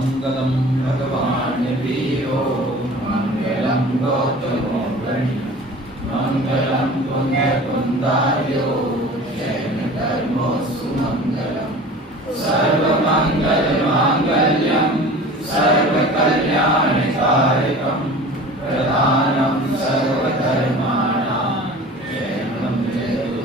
मंगलम भगवान वीरो मंगलम गौतमोपनि मंगलम पुण्यकुंदार्यो जैन धर्मोऽस्तु मंगलम सर्वमंगल मांगल्यम सर्वकल्याणकारकम प्रधानम सर्वधर्माणां जैनं जयतु।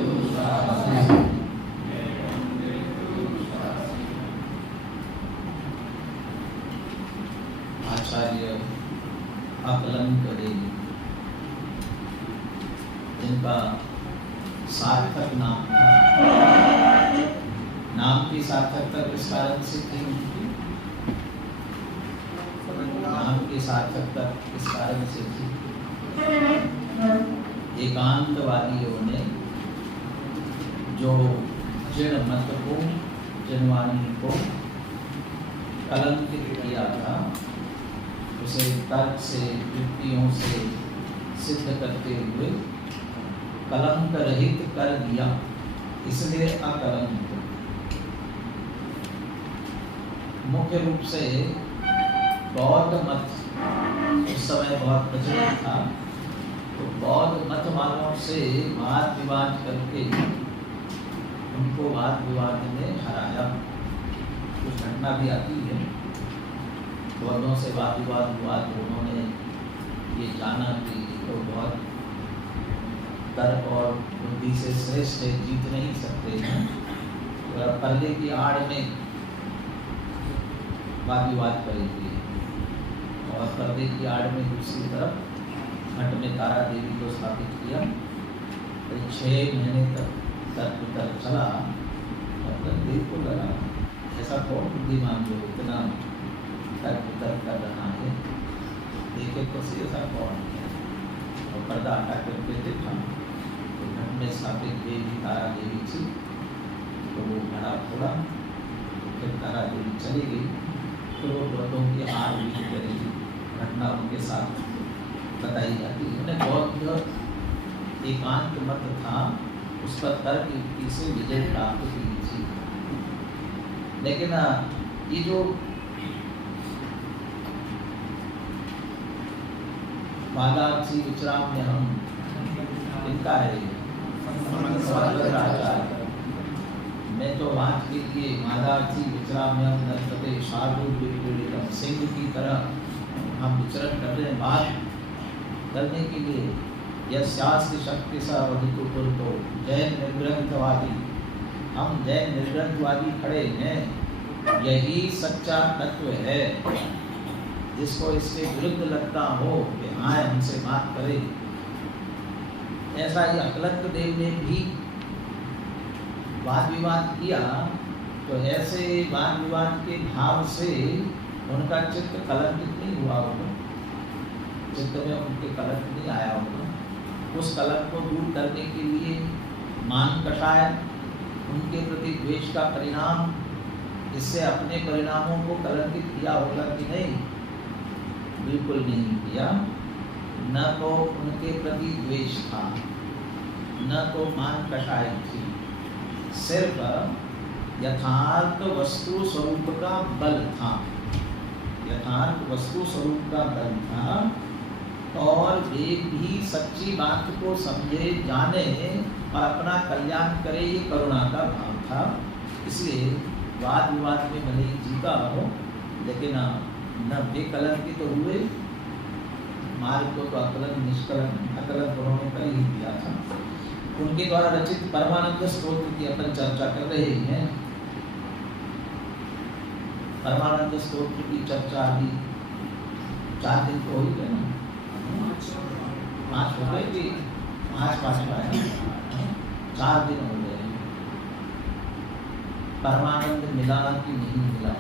आचार्य अकलंक देवी जिनका सार्थक नाम था, नाम की सार्थकता किस कारण से थी? नाम की सार्थकता किस कारण से थी? एकांतवादियों ने जो जड़ मत को, जनवाणी को कलंकित किया था, उसे तर्क से, युक्तियों से सिद्ध करते हुए कलंक रहित कर दिया, इसलिए अकलंक। मुख्य रूप से बौद्ध मत उस समय बहुत प्रचलित था, तो बौद्ध मत वालों से वाद विवाद करके उनको वाद विवाद में हराया। कुछ घटना भी आती है, बौद्धों से वाद विवाद हुआ तो उन्होंने ये जाना कि तो बहुत तर्क और बुद्धि से श्रेष्ठ है, जीत नहीं सकते हैं, तो पर्दे की आड़ में वाद विवाद करेंगे। और पर्दे की आड़ में दूसरी तरफ घट में तारा देवी को स्थापित किया। तो 6 महीने तक तर्क चला, मतलब दिल को लगा ऐसा कौन बुद्धिमान जो इतना तर्क कर रहा है, देखे तो ऐसा कौन है। और पर्दा हटा करके देखा तो घट में स्थापित देवी तारा देवी थी, तो वो घड़ा फोड़ा, फिर तारा देवी चली गई। तो वो बौद्धों की हार भी करेगी घटना उनके साथ बताई जाती है। उन्हें बौद्ध एकांत मत था, उस पर तर्क युक्ति से विजय प्राप्त की थी। लेकिन ये जो वादार्थी विचराम्य हम इनका है, मैं तो वाद के लिए वादार्थी विचराम्यम नर्तते साधु विपरीतम, सिंह की तरह हम विचरण कर रहे हैं बात करने के लिए। यह शास्त्र शक्ति सा वधितु पुरतो, जैन निर्ग्रंथवादी, हम जैन निर्ग्रंथवादी खड़े हैं, यही सच्चा तत्व है। जिसको इसके विरुद्ध लगता हो कि आए हमसे बात करे, ऐसा ही अकलंक देव ने भी वाद विवाद किया। तो ऐसे वाद विवाद के भाव से उनका चित्त कलंकित नहीं हुआ होगा, चित्त में उनके कलंक नहीं आया होगा। उस कलंक को दूर करने के लिए मान कषाय, उनके प्रति द्वेष का परिणाम, इससे अपने परिणामों को कलंकित किया होगा कि नहीं? बिल्कुल नहीं किया। न तो उनके प्रति द्वेष था, न तो मान कषाय थी, सिर्फ यथार्थ वस्तु स्वरूप का बल था। यथार्थ वस्तु स्वरूप का बल था, और वे भी सच्ची बात को समझे, जाने और अपना कल्याण करे, ये करुणा का भाव था। इसलिए वाद विवाद में भले ही जीता हो, लेकिन न बेकलंकित तो हुए। मार्ग को तो अकलंक निष्कलंक अकलंक उन्होंने कर ही दिया था। उनके द्वारा रचित परमानंद स्तोत्र की अपन चर्चा कर रहे हैं। परमानंद स्तोत्र की चर्चा अभी 4 दिन तो हो ही गए ना, 5 हो गए कि 5 आए, 4 दिन हो गए। परमानंद मिला कि नहीं मिला?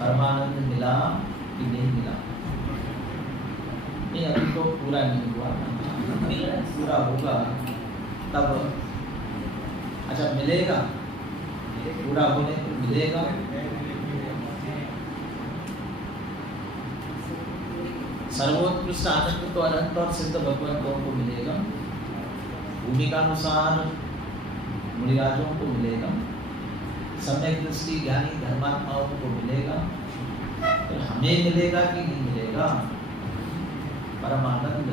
परमानंद मिला कि नहीं मिला? नहीं, अभी तो पूरा नहीं हुआ, पूरा होगा तब। अच्छा, मिलेगा, पूरा होने पर मिलेगा। सर्वोत्कृष्ट आनंद तो अनंत और सिद्ध भगवंतों को मिलेगा, भूमिका अनुसार मुनिराजों को मिलेगा। सम्यक दृष्टि ज्ञानी धर्मात्माओं को मिलेगा, तो हमें मिलेगा कि नहीं मिलेगा? परमानंद।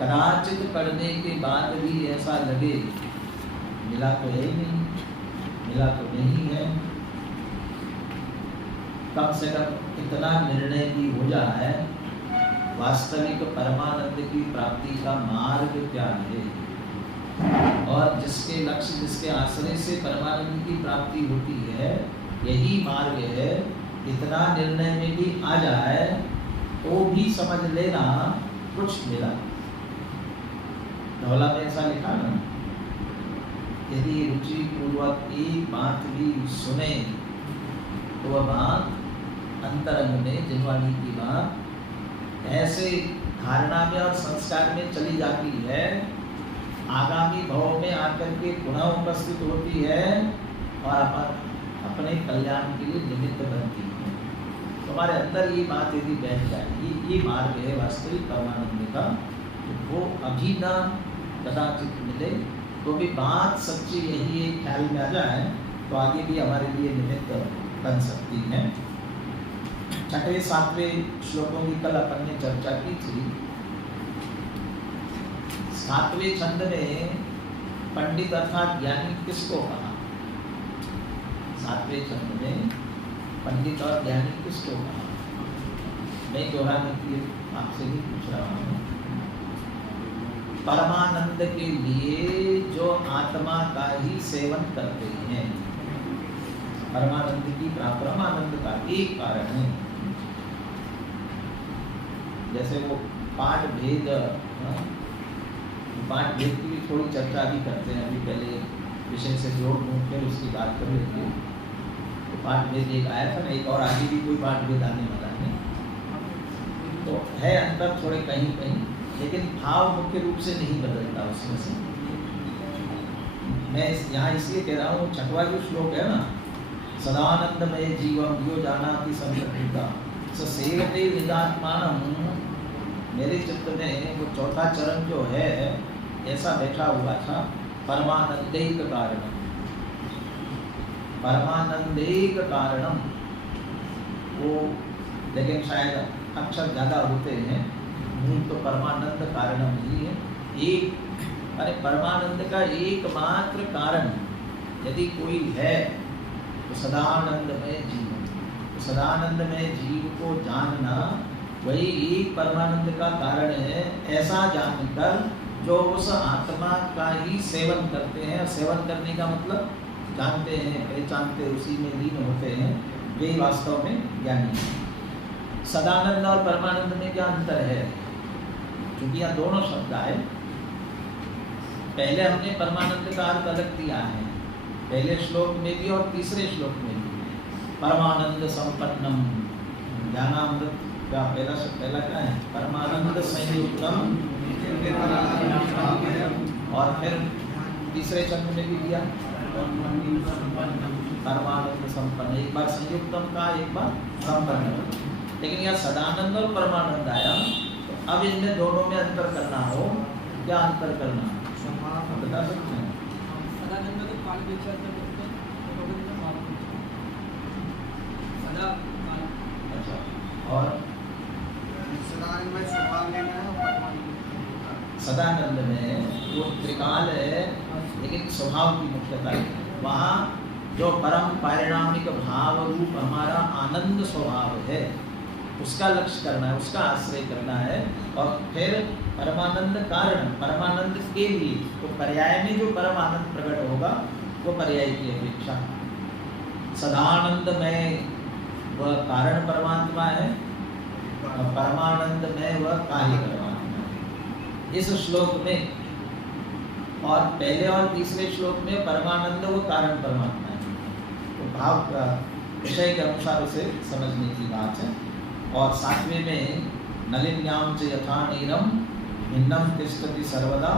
कदाचित पढ़ने के बाद भी ऐसा लगे मिला तो है ही नहीं, मिला तो नहीं है, कम से कम इतना निर्णय भी हो जाए वास्तविक परमानंद की प्राप्ति का मार्ग क्या है, और जिसके लक्ष्य जिसके आश्रय से परमानंद की प्राप्ति होती है यही मार्ग है। इतना निर्णय में भी आ जाए तो भी समझ लेना कुछ मिला। धौला में ऐसा लिखा ना, यदि रुचि पूर्वक एक बात भी सुने तो वह बात अंतरंग में जिनवाणी की बात ऐसे धारणा में और संस्कार में चली जाती है, आगामी भाव में आकर के पुनः उपस्थित होती है और अपने कल्याण के लिए निमित्त बनती है। तुम्हारे अंदर ये बात यदि बैठ जाएगी, ये मार्ग है वास्तविक परमानंद का, तो वो अभी ना कदाचित मिले तो भी बात सच्ची यही एक ख्याल में आ जाए तो आगे भी हमारे लिए निमित्त बन सकती है। छठे सातवें श्लोकों की कल अपन ने चर्चा की थी। सातवें छंद में पंडित अर्थात ज्ञानी किसको कहा? सातवें छंद में पंडित और ज्ञानी किसको कहा? मैं दोहराने के लिए आपसे ही पूछ रहा हूँ। परमानंद के लिए जो आत्मा का ही सेवन करते हैं, परमानंद की परमानंद का एक कारण है। जैसे वो पाठ भेद की भी थोड़ी चर्चा भी करते हैं, अभी पहले विषय से जोड़ दूँ फिर उसकी बात कर लेंगे। तो पाठ भेद एक आया था ना, एक और आगे भी कोई पाठ भेद आने वाला है, तो है अंतर थोड़े कहीं कहीं, लेकिन भाव मुख्य रूप से नहीं बदलता उसमें से। मैं यहाँ इसलिए कह रहा हूँ, छठवां जो श्लोक है ना, सदानंदमय जीवम यो जानाति संप्रकृता स सेवते निजात्मानम्, मेरे चित्त में वो चौथा चरण जो है ऐसा बैठा हुआ था, परमानंदैक कारणम, परमानंदैक कारणम। वो लेकिन शायद अक्षर ज़्यादा होते हैं, मूल तो परमानंद कारणम ही है। एक अरे परमानंद का एकमात्र कारण यदि कोई है तो सदानंदमय जीव, तो सदानंदमय जीव को जानना वही एक परमानंद का कारण है। ऐसा जानकर जो उस आत्मा का ही सेवन करते हैं, सेवन करने का मतलब जानते हैं, पहचानते, उसी में लीन होते हैं, यही वास्तव में ज्ञानी है। सदानंद और परमानंद में क्या अंतर है? क्योंकि यहाँ दोनों शब्द आए। पहले हमने परमानंद का अर्थ अलग दिया है, पहले श्लोक में भी और तीसरे श्लोक में भी। परमानंद संपन्नम ज्ञानामृत का पहला क्या है? परमानंद संयुक्तम, और फिर तीसरे शब्द में भी दिया परमानंद संपन्न। एक बार संयुक्तम का, एक बार संपन्न, लेकिन यहाँ सदानंद और परमानंद आया, तो अब इनमें दोनों में अंतर करना हो, क्या अंतर करना बता सकते हैं? सदानंद तो काल विचार करते हैं, सदा काल। अच्छा, और सदानंद में स्वभाव लेना है, सदानंद में वो त्रिकाल है, लेकिन स्वभाव की मुख्यता है। वहाँ जो परम पारिणामिक भाव रूप हमारा आनंद स्वभाव है, उसका लक्ष्य करना है, उसका आश्रय करना है। और फिर परमानंद कारण, परमानंद के लिए तो पर्याय में जो परम आनंद प्रकट होगा वो पर्याय की अपेक्षा। सदानंद में वह कारण परमात्मा है और परमानंद में वह कार्य परमात्मा है। इस श्लोक में और पहले और तीसरे श्लोक में परमानंद वो कारण परमात्मा है, तो भाव का विषय के अनुसार उसे समझने की बात है। और सातवें में नलिन्याम च यथा नीरम भिन्नम तिष्ठति सर्वदा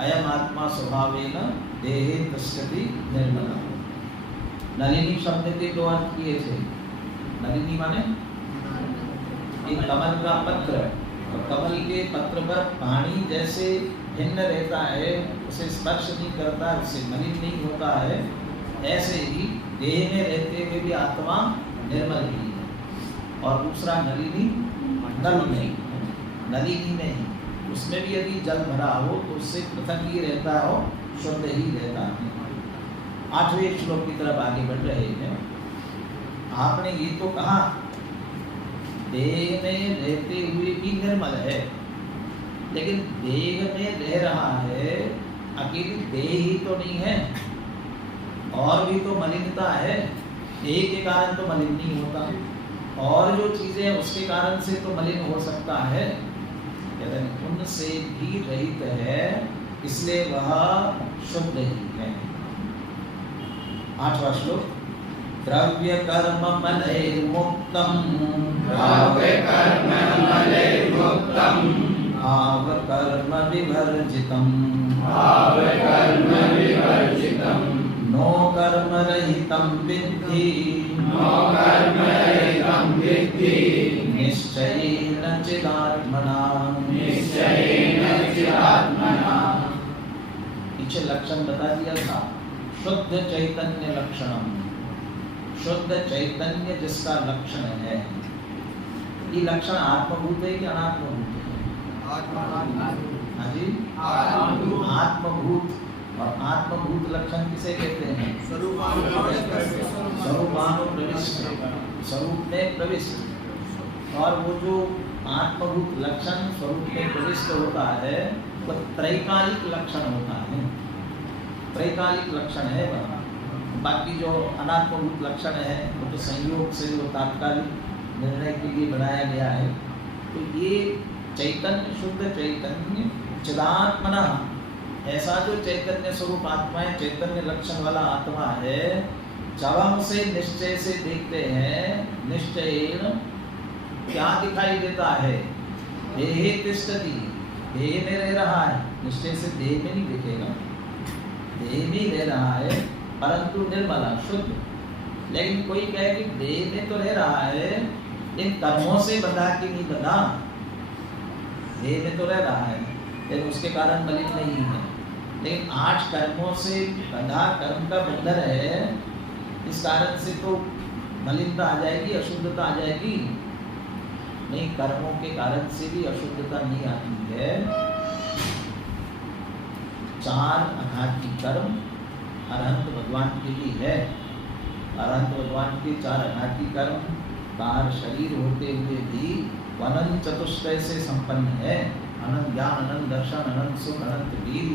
अयम आत्मा स्वभावेन देहे तिष्ठति निर्मला। नलिनी शब्द के दो अर्थ किए थे। नलिनी माने एक कमल का पत्र, और कमल के पत्र पर पानी जैसे भिन्न रहता है, उसे स्पर्श नहीं करता, उससे मलिन नहीं होता है, ऐसे ही देह में रहते हुए भी आत्मा निर्मल ही है। और दूसरा नलिनी नल नहीं, नलिनी नहीं, उसमें भी यदि जल भरा हो तो उससे पृथक ही रहता हो, शुद्ध ही रहता है। 8वें श्लोक की तरफ आगे बढ़ रहे हैं। आपने ये तो कहा देह में रहते हुए भी निर्मल है, लेकिन देह में रह रहा है, अकेली देह ही तो नहीं है, और भी तो मलिनता है। देह के कारण तो मलिन नहीं होता, और जो चीजें उसके कारण से तो मलिन हो सकता है, कहते हैं उनसे भी रहित है, इसलिए वह शुद्ध ही है। 8वां श्लोक। द्रव्य कर्म मलैर्मुक्तम् द्रव्य कर्म मलैर्मुक्तम् भाव कर्म विवर्जितम् भाव कर्म विवर्जितम् नो कर्म रहितं विद्धि नो कर्म रहितं विद्धि निश्चयेन चिदात्मना निश्चयेन चिदात्मना। पीछे लक्षण बता दिया था, शुद्ध चैतन्य लक्षणम, शुद्ध चैतन्य जिसका लक्षण है। ये लक्षण आत्मभूत है कि अनात्मभूत है? हाँ जी, आत्मभूत। और आत्मभूत लक्षण किसे कहते हैं? स्वरूपानुप्रविष्ट, स्वरूप में प्रविष्ट। और वो जो आत्मभूत लक्षण स्वरूप में प्रविष्ट होता है वह त्रैकालिक लक्षण होता है, त्रैकालिक लक्षण है वह। बाकी जो अनात्मभूत लक्षण है वो तो संयोग से वो तात्कालिक निर्णय के लिए बनाया गया है। तो ये चैतन्य, शुद्ध चैतन्य चिदात्मना, ऐसा जो चैतन्य स्वरूप आत्मा है, चैतन्य लक्षण वाला आत्मा है, जब हम उसे निश्चय से देखते हैं, निश्चय क्या दिखाई देता है? देहे तिष्ठति, देह में रह रहा है। निश्चय से देह में नहीं दिखेगा, देह में रह रहा है परंतु निर्मला शुद्ध। लेकिन कोई कहे कि देह में तो रह रहा है, इन कर्मों से बंधा कि नहीं बंधा, देह में तो रह रहा है लेकिन उसके कारण मलिन नहीं है। लेकिन 8 कर्मों से बंधा, कर्म का बंधन है, इस कारण से तो मलिनता आ जाएगी, अशुद्धता आ जाएगी। नहीं, कर्मों के कारण से भी अशुद्धता नहीं आती है। 4 अघाती कर्म अरहंत भगवान के लिए है। अरहंत भगवान के 4 अघाती कर्म बाहर शरीर होते हुए भी अनंत चतुष्टय से संपन्न है। अनंत ज्ञान, अनंत दर्शन, अनंत सुख, अनंत वीर,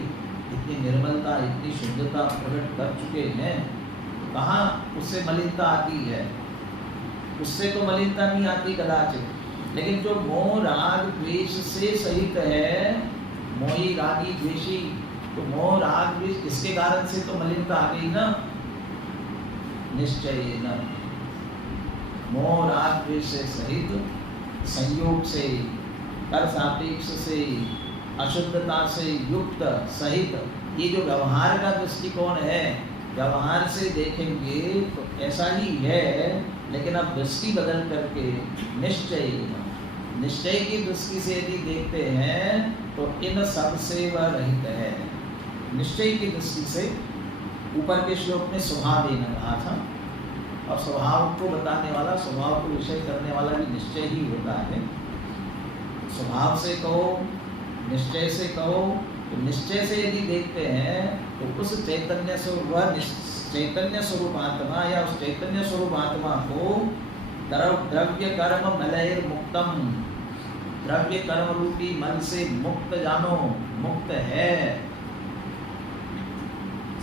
इतनी निर्मलता, इतनी शुद्धता प्रकट कर चुके हैं। कहाँ उससे मलिनता आती है? उससे तो मलिनता नहीं आती कदाचित, लेकिन जो मोह राग द्वेष से सहित है, मोही रागी द्वेषी, तो मोह राग द्वेष इसके कारण से तो मलिनता आ गई ना। निश्चय न मोह राग द्वेष से सहित, संयोग से, कर सापेक्ष से, अशुद्धता से युक्त सहित, ये जो व्यवहार का दृष्टिकोण है, व्यवहार से देखेंगे तो ऐसा ही है, लेकिन अब दृष्टि बदल करके निश्चय, निश्चय की दृष्टि से यदि देखते हैं तो इन सब से वह रहित है। निश्चय की दृष्टि से ऊपर के श्लोक में स्वभाव देना कहा था, और स्वभाव को बताने वाला, स्वभाव को विषय करने वाला भी निश्चय ही होता है। स्वभाव से कहो, निश्चय से कहो, तो निश्चय से यदि देखते हैं तो उस चैतन्य स्वरूप, वह चैतन्य स्वरूप आत्मा या उस चैतन्य स्वरूप आत्मा को द्रव्य कर्म मलैर मुक्तम, द्रव्य कर्म रूपी मल से मुक्त जानो, मुक्त है।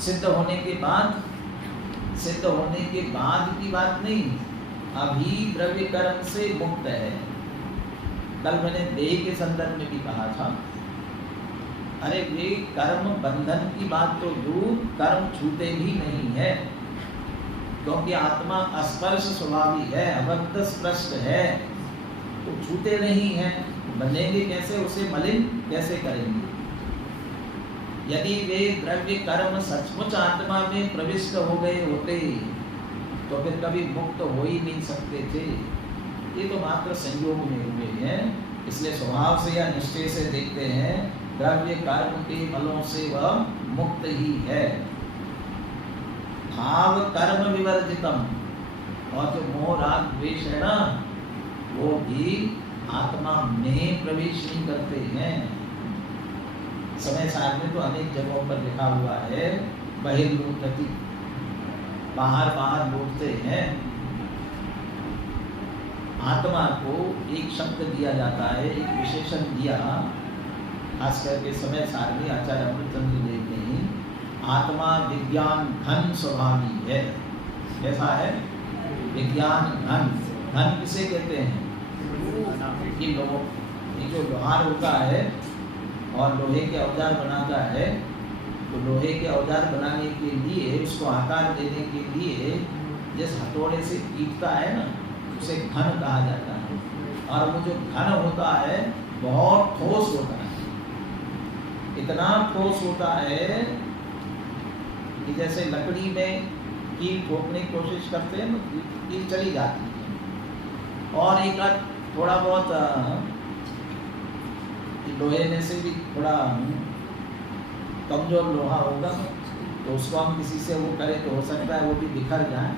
सिद्ध होने के बाद, सिद्ध होने के बाद की बात नहीं, अभी द्रव्य कर्म से मुक्त है। कल मैंने देह के संदर्भ में भी कहा था, अरे वे कर्म बंधन की बात तो दूर, कर्म छूते भी नहीं है, क्योंकि आत्मा अस्पर्श स्वभावी है, अबद्ध स्पष्ट है, तो छूते नहीं है। बंधेंगे कैसे, उसे मलिन कैसे करेंगे? यदि वे द्रव्य कर्म सचमुच आत्मा में प्रविष्ट हो गए होते तो फिर कभी मुक्त हो ही नहीं सकते थे। ये तो मात्र संयोग में हुए हैं, इसलिए स्वभाव से या निश्चय से देखते हैं द्रव्य कर्म के फलों से वह मुक्त ही है। भाव कर्म विवर्जितम, और जो मोह राग द्वेष है ना, वो भी आत्मा में प्रवेश नहीं करते हैं। समय सार में तो अनेक जगहों पर लिखा हुआ है बहिर्लुठति, बाहर बाहर लूटते हैं। आत्मा को एक शब्द दिया जाता है, एक विशेषण दिया, खास करके समय सार में आचार्य अमृतचंद्र देव ने, आत्मा विज्ञान घन स्वभावी है। कैसा है? विज्ञान घन। घन किसे कहते हैं? कि ये जो लोहार होता है और लोहे के औजार बनाता है, तो लोहे के औजार बनाने के लिए, उसको आकार देने के लिए जिस हथौड़े से पीटता है ना, उसे घन कहा जाता है। और वो जो घन होता है बहुत ठोस होता है, इतना ठोस होता है कि जैसे लकड़ी में कील ठोकने की कोशिश करते हैं तो कील चली जाती है। और एक थोड़ा बहुत लोहे में से भी थोड़ा कमजोर लोहा होगा तो उसको हम किसी से वो करें तो हो सकता है वो भी बिखर जाए,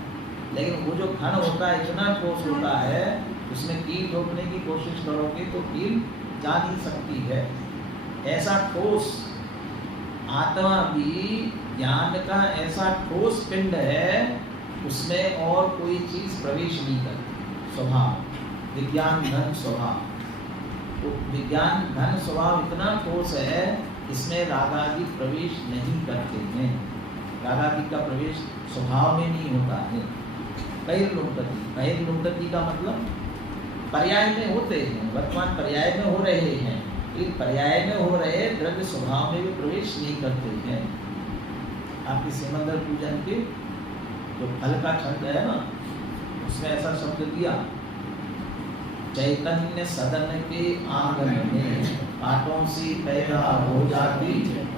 लेकिन वो जो घन होता है इतना ठोस होता है, उसमें कील ठोकने की कोशिश करोगे तो कील जा नहीं सकती है। ऐसा ठोस आत्मा भी ज्ञान का ऐसा ठोस पिंड है, उसमें और कोई चीज प्रवेश नहीं करती। स्वभाव विज्ञान घन स्वभाव, तो विज्ञान घन स्वभाव इतना ठोस है, इसमें रागादि प्रवेश नहीं करते हैं। रागादि का प्रवेश स्वभाव में नहीं होता है। बहिर्लुठति का मतलब पर्याय में होते हैं, वर्तमान पर्याय में हो रहे हैं, लेकिन पर्याय में हो रहे द्रव्य स्वभाव में भी प्रवेश नहीं करते हैं। आपकी सिमंदर पूजन के जो फल का छंद है ना, उसमें ऐसा शब्द दिया, चैतन्य सदन के आंगन में पाटों से पैदा हो जाती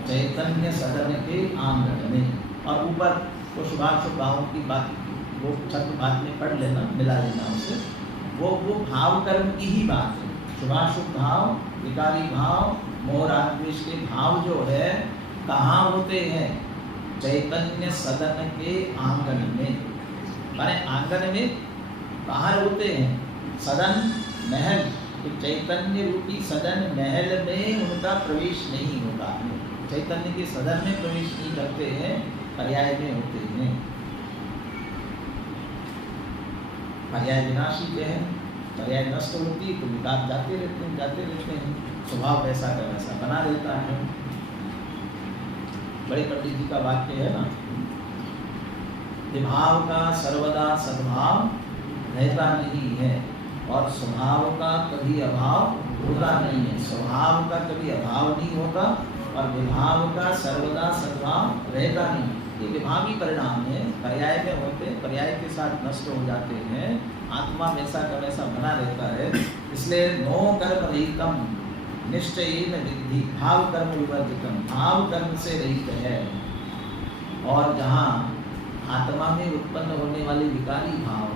चैतन्य सदन के आंगन में। और ऊपर वो शुभाशुभ भावों की बात, वो छंद बात में पढ़ लेना, मिला लेना उसे। वो भाव कर्म की ही बात है। शुभाशुभ भाव, विकारी भाव, मोह राग द्वेष के भाव जो है कहाँ होते हैं? चैतन्य सदन के आंगन में। माने आंगन में बाहर होते हैं। सदन महल, तो चैतन्य रूपी सदन महल में उनका प्रवेश नहीं होता है। चैतन्य के सदन में प्रवेश नहीं करते हैं, पर्याय में होते हैं। पर्याय विनाशी के हैं, पर्याय नष्ट होती तो विकार जाते रहते हैं। स्वभाव वैसा का वैसा बना रहता है। बड़े पंडित जी का वाक्य है ना, विभाव का सर्वदा सद्भाव रहता नहीं है, और स्वभाव का कभी अभाव होता नहीं है। स्वभाव का कभी अभाव नहीं होता, और विभाव का सर्वदा सद्भाव रहता नहीं। ये विभावी परिणाम है, पर्याय में होते, पर्याय के साथ नष्ट हो जाते हैं। आत्मा वैसा का वैसा बना रहता है। इसलिए नो कर्म रहितम निश्चयेन विद्धि भाव कर्म विवर्जितम, भाव कर्म से रहित है। और जहाँ आत्मा में उत्पन्न होने वाले विकारी भाव,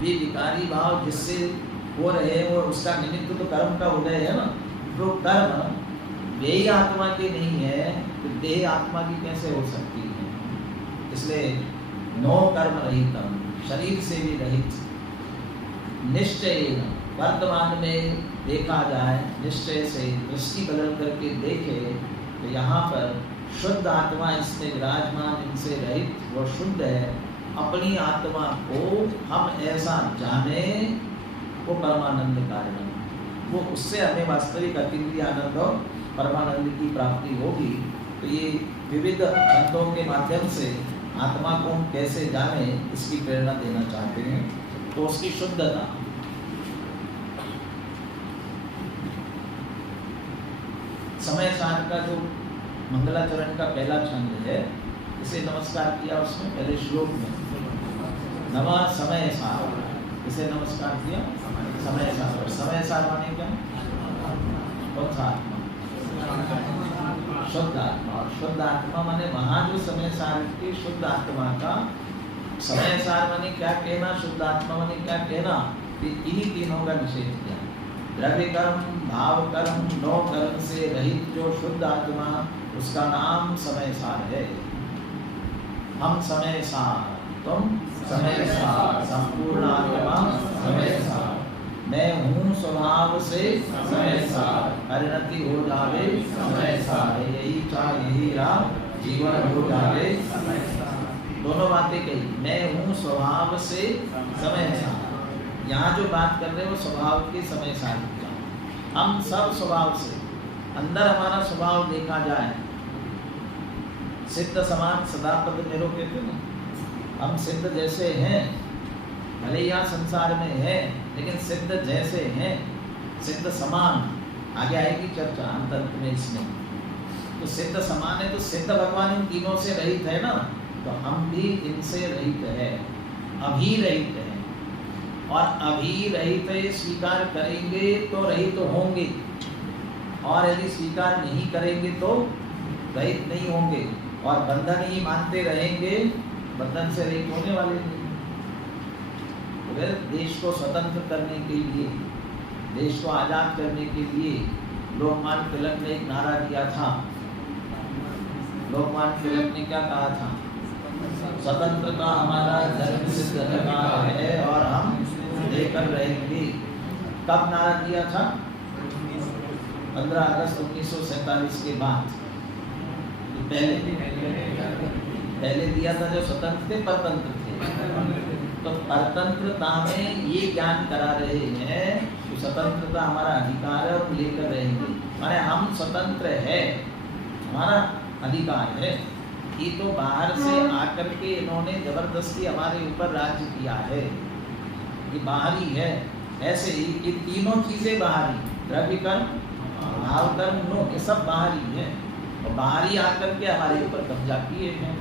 वे विकारी भाव जिससे हो रहे हैं, वो उसका निमित्त तो कर्म का उदय है ना। तो कर्म वे ही आत्मा के नहीं है, तो देह आत्मा की कैसे हो सकती है? इसलिए नो कर्म रहितम, शरीर से भी रहित। निश्चय वर्तमान में देखा जाए, निश्चय से दृष्टि बदल करके देखे तो यहाँ पर शुद्ध आत्मा इसमें विराजमान, इनसे रहित, वो शुद्ध है। अपनी आत्मा को हम ऐसा जाने, वो परमानंद कारण, वो उससे हमें वास्तविक अतीन्द्रिय आनंद और परमानंद की प्राप्ति होगी। तो ये विविध ग्रंथों के माध्यम से आत्मा को हम कैसे जाने, इसकी प्रेरणा देना चाहते हैं। तो उसकी शुद्धता, समय सार का जो मंगलाचरण का पहला छंद है, इसे नमस्कार किया उसमें पहले श्लोक में, नमः समय सार, इसे नमस्कार किया समय सार। समय सार माने क्या? कौन सा आत्मा? शुद्ध आत्मा। और शुद्ध आत्मा माने वहाँ जो समय सार की शुद्ध आत्मा का, समय सार माने क्या कहना, शुद्ध आत्मा माने क्या कहना, इन्हीं तीनों का निषेध किया। द्रव्य कर्म, भाव कर्म, नो कर्म से रहित जो शुद्ध आत्मा, उसका नाम समय सार है। हम समय सार, तुम समय सार, संपूर्ण आत्मा समय सार। मैं हूँ स्वभाव से समय सार, परिणति हो जावे समय सार। यही चाह यही राह, जीवन हो जावे समय सार। दोनों बातें कही। मैं हूँ स्वभाव से समय सार। यहाँ जो बात कर रहे हो स्वभाव के समय सार की। हम सब स्वभाव से, अंदर हमारा स्वभाव देखा जाए, सिद्ध समान सदा पद मेरो कहते ना, हम सिद्ध जैसे हैं, भले यहाँ संसार में है लेकिन सिद्ध जैसे हैं, सिद्ध समान। आगे आएगी चर्चा अंत में इसमें। तो सिद्ध समान है तो सिद्ध भगवान इन तीनों से रहित है ना, तो हम भी इनसे रहित है, अभी रहित है। और अभी रहित स्वीकार करेंगे तो रहित होंगे, और यदि स्वीकार नहीं करेंगे तो रहित नहीं होंगे। और बंधन ही मानते रहेंगे, बंधन से रहित होने वाले नहीं। देश को स्वतंत्र करने के लिए, देश को आजाद करने के लिए लोकमान्य तिलक ने एक नारा दिया था। लोकमान्य तिलक ने क्या कहा था? स्वतंत्रता हमारा धर्म सिद्ध अधिकार है और हम लेकर रहेंगे। कब नारा दिया था? 15 अगस्त 1947 के बाद। पहले दिया था जो स्वतंत्र थे, परतंत्र थे। तो परतंत्रता में ये ज्ञान करा रहे हैं कि स्वतंत्रता हमारा अधिकार है और लेकर रहेंगे। माने हम स्वतंत्र है, हमारा अधिकार है। ये तो बाहर से आकर के इन्होंने जबरदस्ती हमारे ऊपर राज्य किया है, ये बाहरी है। ऐसे ही ये तीनों चीजें बाहरी, द्रव्य कर्म, भाव कर्म, नो, ये सब बाहरी है। और बाहरी आकर के हमारे ऊपर कब्जा किए हैं,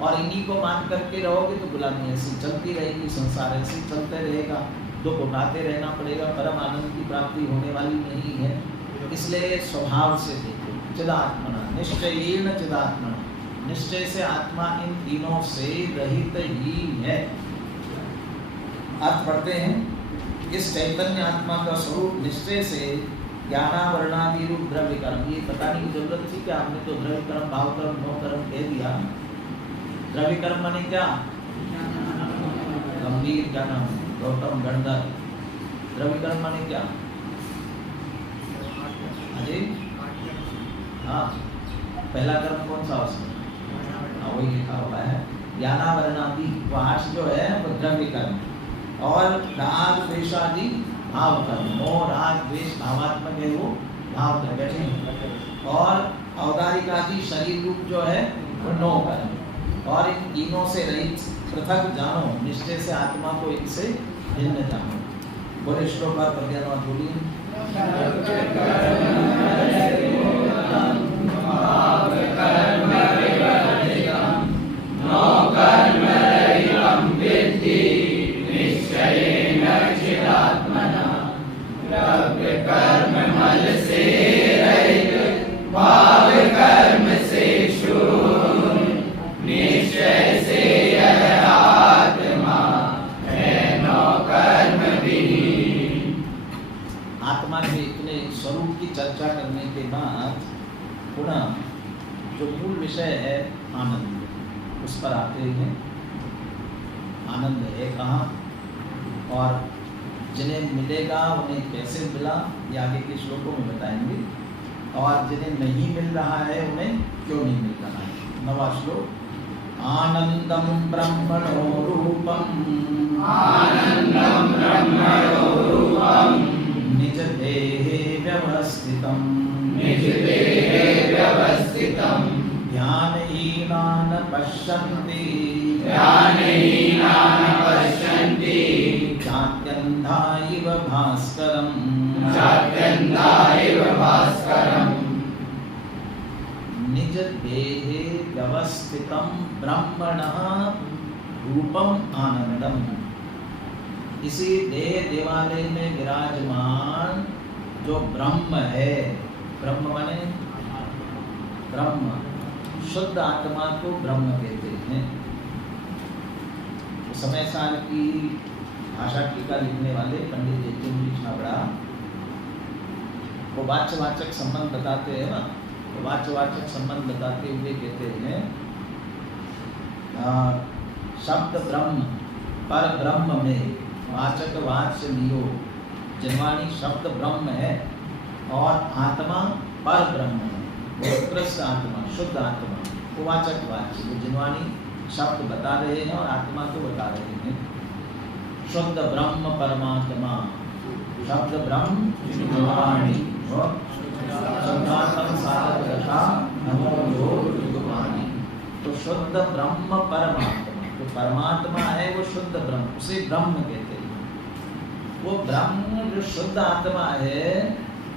और इन्हीं को मान करके रहोगे तो गुलामी ऐसी चलती रहेगी, संसार ऐसे चलते रहेगा, दुख उठाते रहना पड़ेगा, परम आनंद की प्राप्ति होने वाली नहीं है। इसलिए स्वभाव से देखो, चिदात्मना निश्चयेन चिदात्मना, निश्चय से आत्मा इन तीनों से रहित ही है। अर्थ पढ़ते हैं, इस चैतन्य आत्मा का स्वरूप निश्चय से ज्ञानावरणादि रूप द्रव्य कर्म, ये बताने की जरूरत थी कि आपने तो द्रव्य कर्म, भाव कर्म, नो कर्म कह दिया। द्रव्य कर्म माने क्या? गंभीर, क्या नाम है, गौतम गंधर। द्रव्य कर्म माने क्या? अरे हाँ, पहला कर्म कौन सा उसमें? हाँ, वही लिखा हुआ है ज्ञानावरणादि, वार्ष जो है वो द्रव्य कर्म। और राग द्वेष आदि भाव कर्म, मोह राग द्वेष भावात्मक है वो भाव कर्म बैठे। और औदारिक आदि शरीर रूप जो है वो नो कर्म। और इन तीनों से रहित पृथक जानो, निश्चय से आत्मा को इनसे भिन्न जानो। बोले श्लोक का पद्यानुवाद बोलिए। कर्म मल से रहित, भाव कर्म से शून्य, निश्चय से यह आत्मा है नौ कर्म विहीन। आत्मा के इतने स्वरूप की चर्चा करने के बाद पुनः जो मूल विषय है आनंद, उस पर आते हैं। आनंद है कहाँ और जिन्हें मिलेगा उन्हें कैसे मिला, ये आगे के श्लोकों में बताएंगे। और जिन्हें नहीं मिल रहा है उन्हें क्यों नहीं मिल रहा है। 9वां श्लोक। आनंदम ब्रह्मणो रूपम, आनंदम ब्रह्मणो रूपम, निज देहे व्यवस्थितम, निज देहे व्यवस्थितम, ध्यानहीनान् पश्यन्ति, ध्यानहीनान् पश्यन्ति, चात्यन्धा इव भास्करम्, चात्यन्धा इव भास्करम्। निज देहे व्यवस्थितम ब्रह्मणः रूपम आनंदम। इसी देह देवालय में विराजमान जो ब्रह्म है, ब्रह्म माने ब्रह्म, शुद्ध आत्मा को ब्रह्म कहते हैं। तो समय साल की भाषा टीका लिखने वाले पंडित जयचंद्र छाबड़ा वो वाच्यवाचक संबंध बताते हैं ना, तो वाच्यवाचक संबंध बताते हुए कहते हैं शब्द ब्रह्म पर ब्रह्म में वाचक वाच्य लियो। जिनवाणी शब्द ब्रह्म है और आत्मा पर ब्रह्म है, वो उत्कृष्ट आत्मा, शुद्ध आत्मा, वो वाचक वाच्य। वो जिनवाणी शब्द बता रहे हैं और आत्मा को बता रहे हैं। शुद्ध ब्रह्म परमात्मा, शब्द ब्रह्म जिनवाणी और शुद्धात्म साधक दशा नमो योगवाणी। तो शुद्ध ब्रह्म परमात्मा, तो परमात्मा है वो शुद्ध ब्रह्म, उसे ब्रह्म कहते हैं। वो ब्रह्म जो शुद्ध आत्मा है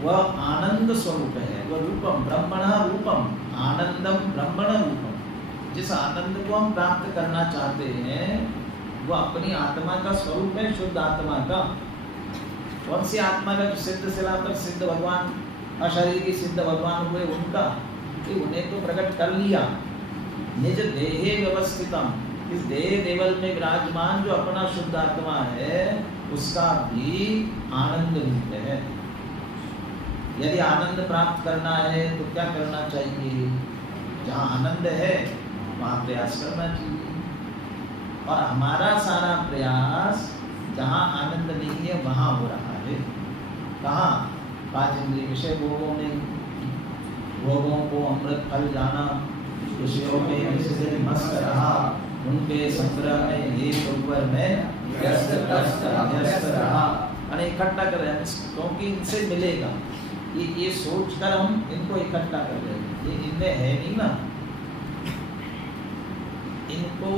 वह आनंद स्वरूप है, वह रूपम ब्रह्मण रूपम, आनंदम ब्रह्मण रूपम। जिस आनंद को हम प्राप्त करना चाहते हैं वो अपनी आत्मा का स्वरूप है, शुद्ध आत्मा का। कौन सी आत्मा का? जो सिद्ध शिलापर सिद्ध भगवान, अशरीरी सिद्ध भगवान हुए उनका, कि उन्हें तो प्रकट कर लिया। निज देहे व्यवस्थितम, इस देह देवल में विराजमान जो अपना शुद्ध आत्मा है उसका भी आनंद रूप है। यदि आनंद प्राप्त करना है तो क्या करना चाहिए? जहाँ आनंद है वहाँ प्रयास करना चाहिए। और हमारा सारा प्रयास जहाँ आनंद नहीं है वहाँ हो रहा है। कहाँ? पांच इंद्रिय विषय भोगों में, भोगों को अमृत फल जाना, विषयों में इससे मस्त रहा, उनके संग्रह में ये ऊपर में व्यस्त रहा। अरे इकट्ठा कर रहे हैं क्योंकि इनसे मिलेगा, ये सोच कर हम इनको इकट्ठा कर रहे हैं। ये इनमें है नहीं ना, इनको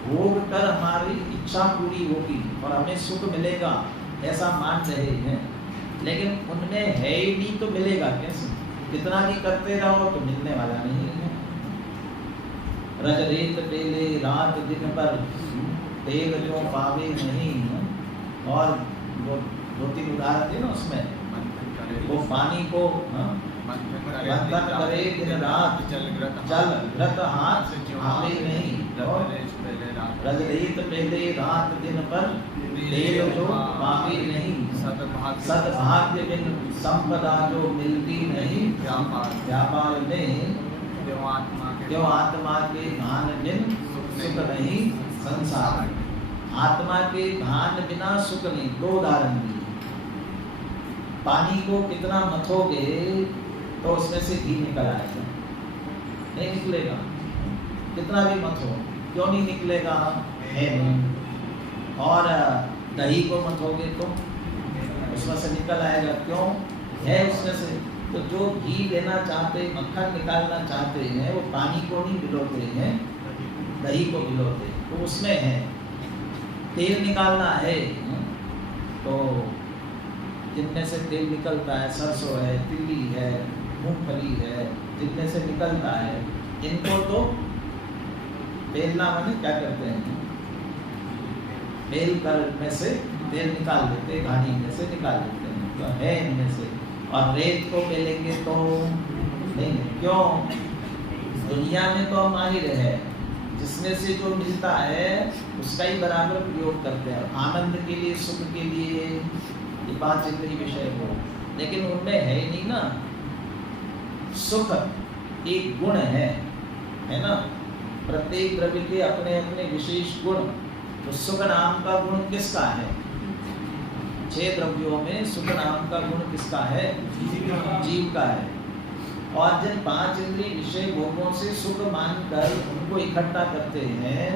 भोग कर हमारी इच्छा पूरी होगी और हमें सुख मिलेगा ऐसा मान रहे हैं, लेकिन उनमें है ही नहीं तो मिलेगा कैसे? कितना भी करते रहो तो मिलने वाला नहीं है। रज रेत टेले रात दिन पर, तेल जो पावे नहीं। और वो दो तीन उदाहरण थे ना उसमें, वो पानी को मंथन करे दिन रात, जल व्रत हाथ आवे नहीं। रज रेत टेले रात दिन पर, तेल जो पावे नहीं। सद्भाग्य बिन संपदा जो मिलती नहीं। व्यापार में जो आत्मा के भान बिन सुख नहीं संसार। आत्मा के भान बिना सुख नहीं। दो उदाहरण दिए। पानी को कितना मथोगे तो उसमें से घी निकल आएगा? नहीं निकलेगा। कितना भी मथो, क्यों नहीं निकलेगा? है नहीं। और दही को मथोगे तो उसमें से निकल आएगा, क्यों? है उसमें से। तो जो घी लेना चाहते, मक्खन निकालना चाहते हैं, वो पानी को नहीं भिगोते हैं, दही को भिगोते हैं, तो उसमें है। तेल निकालना है तो जिनमें से तेल निकलता है, सरसों है, तिली है, मूंगफली है, जिनमें से निकलता है, इनको तो बेलना माने क्या करते हैं? बेल कर में से तेल निकाल देते, घानी में से निकाल देते हैं, तो है इनमें से। और रेत को बेलेंगे तो नहीं, क्यों? दुनिया में तो हम माहिर है, जिसमें से जो मिलता है उसका ही बराबर प्रयोग करते हैं, आनंद के लिए, सुख के लिए, ये पांच इंद्रिय विषय हो। लेकिन उनमें है ही नहीं ना। सुख एक गुण है ना? प्रत्येक द्रव्य के अपने अपने विशेष गुण। तो सुख नाम का गुण किसका है? 6 द्रव्यों में सुख नाम का गुण किसका है? जीव का है। और जिन 5 इंद्रिय विषय भोगों से सुख मानकर उनको इकट्ठा करते हैं,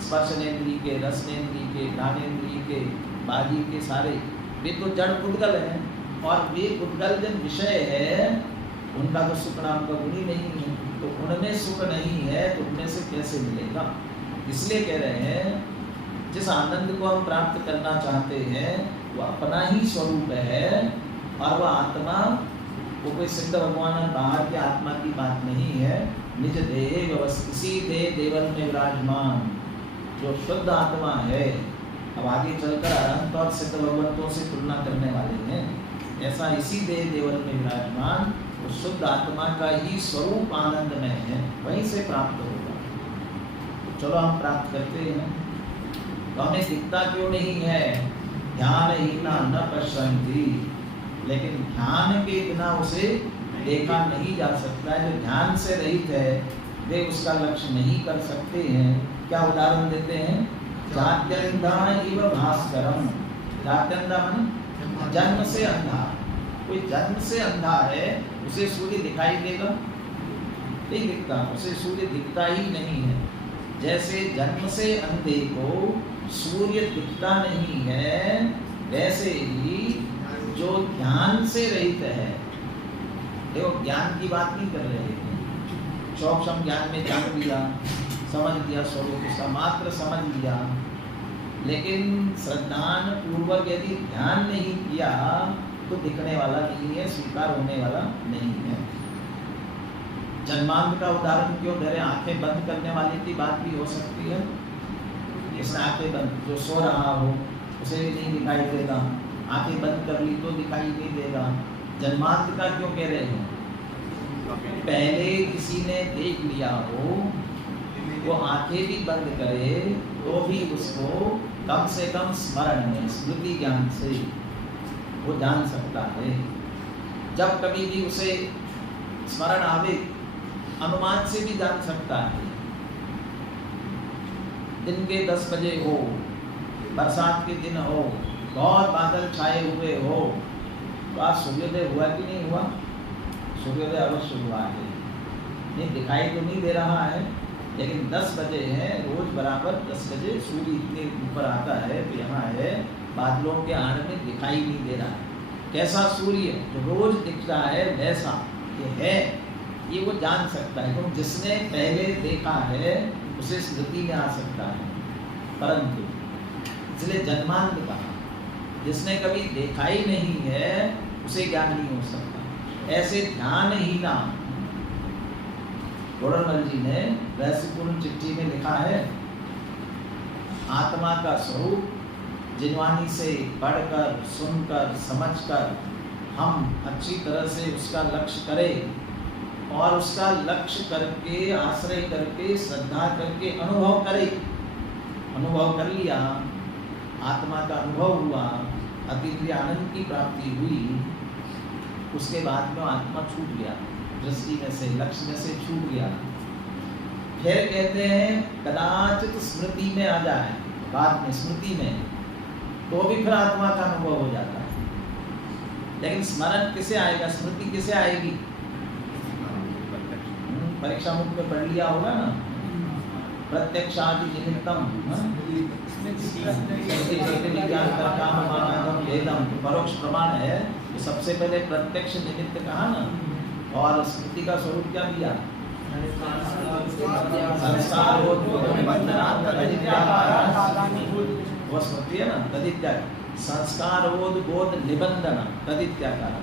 स्पर्शनेन्द्रिय के, रसनेन्द्रिय के, घ्राणेन्द्रिय के, बाजी के, सारे वे तो जड़ उद्गल हैं। और वे उद्गल जिन विषय है उनका तो सुख नाम का गुण ही नहीं है। तो उनमें सुख नहीं है तो उनमें से कैसे मिलेगा? इसलिए कह रहे हैं जिस आनंद को हम प्राप्त करना चाहते हैं वो अपना ही स्वरूप है। और वह आत्मा, वो कोई सिद्ध भगवान बाहर के आत्मा की बात नहीं है। निज देह व्यवस्थित, इसी देह देवल में विराजमान जो शुद्ध आत्मा है। अब आगे चलकर अनंत और सिद्ध भगवंतों से तुलना करने वाले हैं। ऐसा इसी देह देवल में विराजमान वो शुद्ध आत्मा का ही स्वरूप आनंदमय है, वहीं से प्राप्त होगा। तो चलो हम प्राप्त करते हैं। तो हमें दिखता क्यों नहीं है? ध्यान हीना न पश्यन्ति, लेकिन ध्यान के बिना उसे देखा नहीं जा सकता है। जो ध्यान से रहित है वे उसका लक्ष्य नहीं कर सकते हैं। क्या उदाहरण देते हैं? जात्यंधा इव भास्करम। जात्यंधा माने जन्म से अंधा। कोई जन्म से अंधा है, उसे सूर्य दिखाई देगा? नहीं दिखता, उसे सूर्य दिखता ही नहीं है। जैसे जन्म से अंधे को सूर्य दिखता नहीं है, वैसे ही जो ध्यान से रहित है, देखो ज्ञान की बात नहीं कर रहे हैं, सौक्षम ज्ञान में जान लिया, समझ लिया, स्वरूप उसका मात्र समझ लिया, लेकिन श्रद्धान पूर्वक यदि ध्यान नहीं किया तो दिखने वाला नहीं है, स्वीकार होने वाला नहीं है। जन्मांध का उदाहरण क्यों दे रहे? आंखें बंद करने वाले की बात भी हो सकती है। इसने आंखें बंद, जो सो रहा हो उसे भी नहीं दिखाई देगा, आंखें बंद कर ली तो दिखाई नहीं देगा। जन्मांध का क्यों कह रहे हैं? पहले किसी ने देख लिया हो, वो आंखें भी बंद करे तो भी उसको कम से कम स्मरण में, स्मृति ज्ञान से वो जान सकता है। जब कभी भी उसे स्मरण आवे, अनुमान से भी जान सकता है। दिन के 10 बजे हो, बरसात के दिन हो, बहुत बादल छाए हुए हो, तो आज सूर्योदय हुआ कि नहीं हुआ? सूर्योदय अवश्य हुआ है। नहीं दिखाई तो नहीं दे रहा है, लेकिन 10 बजे है, रोज बराबर 10 बजे सूर्य इतने ऊपर आता है, तो यहाँ है बादलों के आड़ में दिखाई नहीं दे रहा है। कैसा सूर्य जो रोज दिख रहा है वैसा ये है, ये वो जान सकता है। क्योंकि जिसने पहले देखा है उसे स्मृति में आ सकता है। परंतु इसलिए जन्मांध कहा, जिसने कभी देखा ही नहीं है उसे ज्ञान नहीं हो सकता। ऐसे ध्यान ही ना गोरनमल जी ने रहस्यपूर्ण चिट्ठी में लिखा है, आत्मा का स्वरूप जिनवानी से पढ़कर, सुनकर, समझकर हम अच्छी तरह से उसका लक्ष्य करें और उसका लक्ष्य करके, आश्रय करके, श्रद्धा करके अनुभव करें। अनुभव कर लिया, आत्मा का अनुभव हुआ, अतीन्द्रिय आनंद की प्राप्ति हुई, उसके बाद में आत्मा छूट गया, दृष्टि में से, लक्ष्य में से छूट गया। फिर कहते हैं कदाचित स्मृति में आ जाए, बाद में स्मृति में, तो भी फिर आत्मा का अनुभव हो जाता है। लेकिन स्मरण किसे आएगा, स्मृति किसे आएगी? परीक्षा मुख में पढ़ लिया होगा ना, प्रत्यक्षादि निमित्तम परोक्ष प्रमाण है। तो सबसे पहले प्रत्यक्ष निमित्त कहा ना, और स्मृति का स्वरूप क्या दिया? संस्कार वो स्मृति है ना, तदित्याग। संस्कार बोध निबंधन तदित्याकार।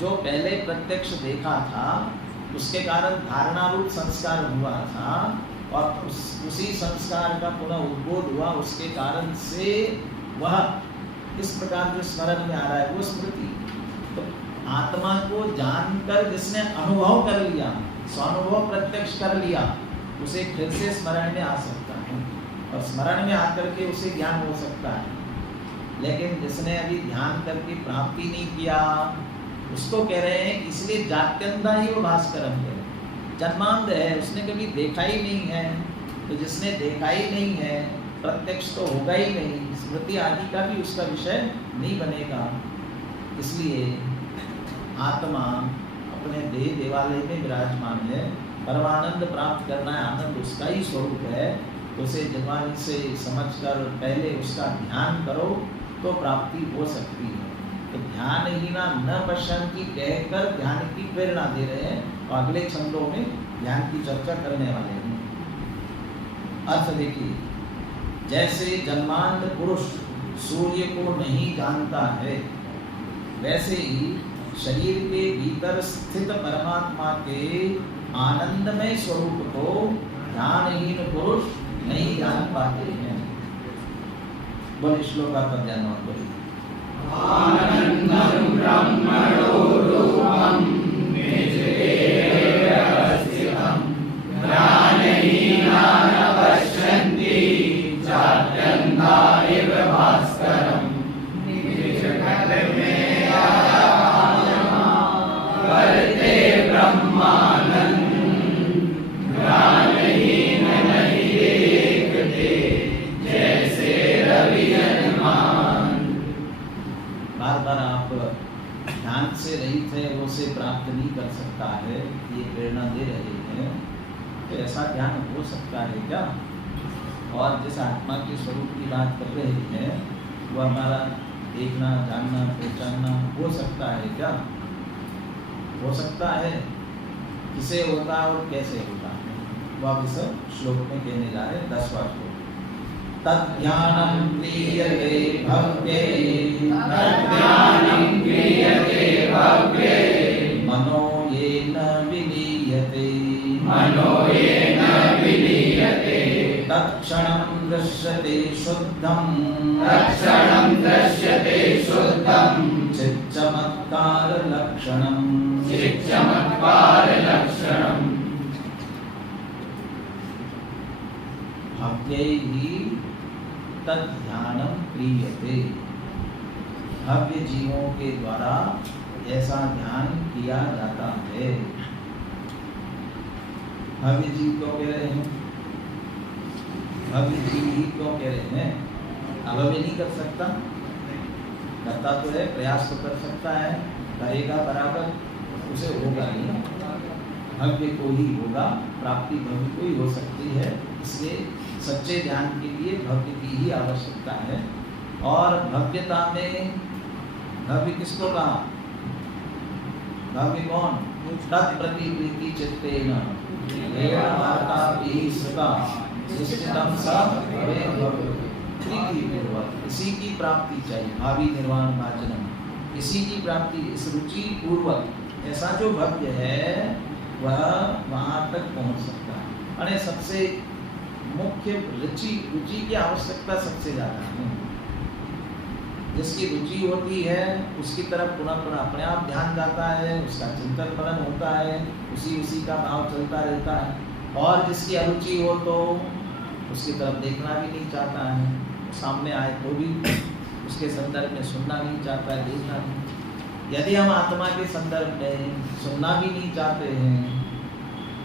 जो पहले प्रत्यक्ष देखा था उसके कारण धारणा रूप संस्कार हुआ था, और उसी संस्कार का पुनः उद्बोध हुआ, उसके कारण से वह इस प्रकार जो स्मरण में आ रहा है वो स्मृति। तो आत्मा को जानकर जिसने अनुभव कर लिया, स्वानुभव प्रत्यक्ष कर लिया, उसे फिर से स्मरण में आ सकता है, और स्मरण में आकर के उसे ज्ञान हो सकता है। लेकिन जिसने अभी ध्यान करके प्राप्ति नहीं किया, उसको कह रहे हैं, इसलिए जात्यंधा ही वो भास्करम है, जन्मांध है, उसने कभी देखा ही नहीं है। तो जिसने देखा ही नहीं है, प्रत्यक्ष तो होगा ही नहीं, स्मृति आदि का भी उसका विषय नहीं बनेगा। इसलिए आत्मा अपने देह देवालय में विराजमान है, परमानंद प्राप्त करना है, आनंद उसका ही स्वरूप है। तो उसे जन्मानी से समझकर पहले उसका ध्यान करो तो प्राप्ति हो सकती है। तो ध्यान ही ना न पश्यन्ति कहकर ध्यान की प्रेरणा दे रहे हैं, और अगले छंदों में ध्यान की चर्चा करने वाले हैं। अर्थ देखिए, जैसे जन्मांध पुरुष सूर्य को नहीं जानता है, वैसे ही शरीर के भीतर स्थित परमात्मा के आनंदमय स्वरूप को ध्यानहीन पुरुष नहीं जान पाते हैं। बोले श्लोक का ध्यान बोलिए। आनंदं ब्रह्मणो रूपं निजदेव व्यवस्थितं ज्ञानहीना न पश्यन्ति जात्यन्धा इव भास्करम् निजघट में आया जिसे वो से प्राप्त नहीं कर सकता है, ये प्रेरणा दे रहे हैं, तो ऐसा ज्ञान हो सकता है क्या? और जिस आत्मा के स्वरूप की बात कर रहे हैं वो हमारा देखना, जानना, पहचानना हो सकता है क्या? हो सकता है। किसे होता है और कैसे होता है, वो आप इस श्लोक में कहने जा रहे हैं। 10वां श्लोक। तद्ज्ञानं क्रियते भव्ये, तद्ज्ञानं क्रियते भव्ये, मनो येन विलीयते, मनो येन विलीयते, तत्क्षणं दृश्यते शुद्धं, तत्क्षणं दृश्यते शुद्धं, चिच्चमत्कारलक्षणम्, चिच्चमत्कारलक्षणम्। भव्यैः तद्ध्यानं क्रियते। भव्य जीवों के द्वारा ऐसा ध्यान किया जाता है। भव्य जीव क्यों कह रहे हैं? भव्य जीव ही क्यों कह रहे हैं? अभव्य नहीं कर सकता, करता तो है, प्रयास तो कर सकता है, करेगा बराबर, उसे होगा नहीं। भव्य को ही होगा, प्राप्ति भव्य को ही हो सकती है। इसलिए सच्चे ध्यान के लिए भव्य की ही आवश्यकता है। और भव्यता में भव्य किसको कहा? भव्य कौन? तत्प्रतिवृत्ति चित्तेन इसी की प्राप्ति चाहिए। भावी निर्वाण वाचनम, इसी की प्राप्ति, इस रुचि पूर्वक ऐसा जो भव्य है वह वहां तक पहुंच सकता है। अरे सबसे मुख्य रुचि की आवश्यकता सबसे ज्यादा है। जिसकी रुचि होती है उसकी तरफ पुनः पुनः अपने आप ध्यान जाता है, उसका चिंतन मनन होता है, उसी का भाव चलता रहता है। और जिसकी अरुचि हो तो उसकी तरफ देखना भी नहीं चाहता है, सामने आए तो भी उसके संदर्भ में सुनना नहीं चाहता है, देखना नहीं। यदि हम आत्मा के संदर्भ में सुनना भी नहीं चाहते हैं,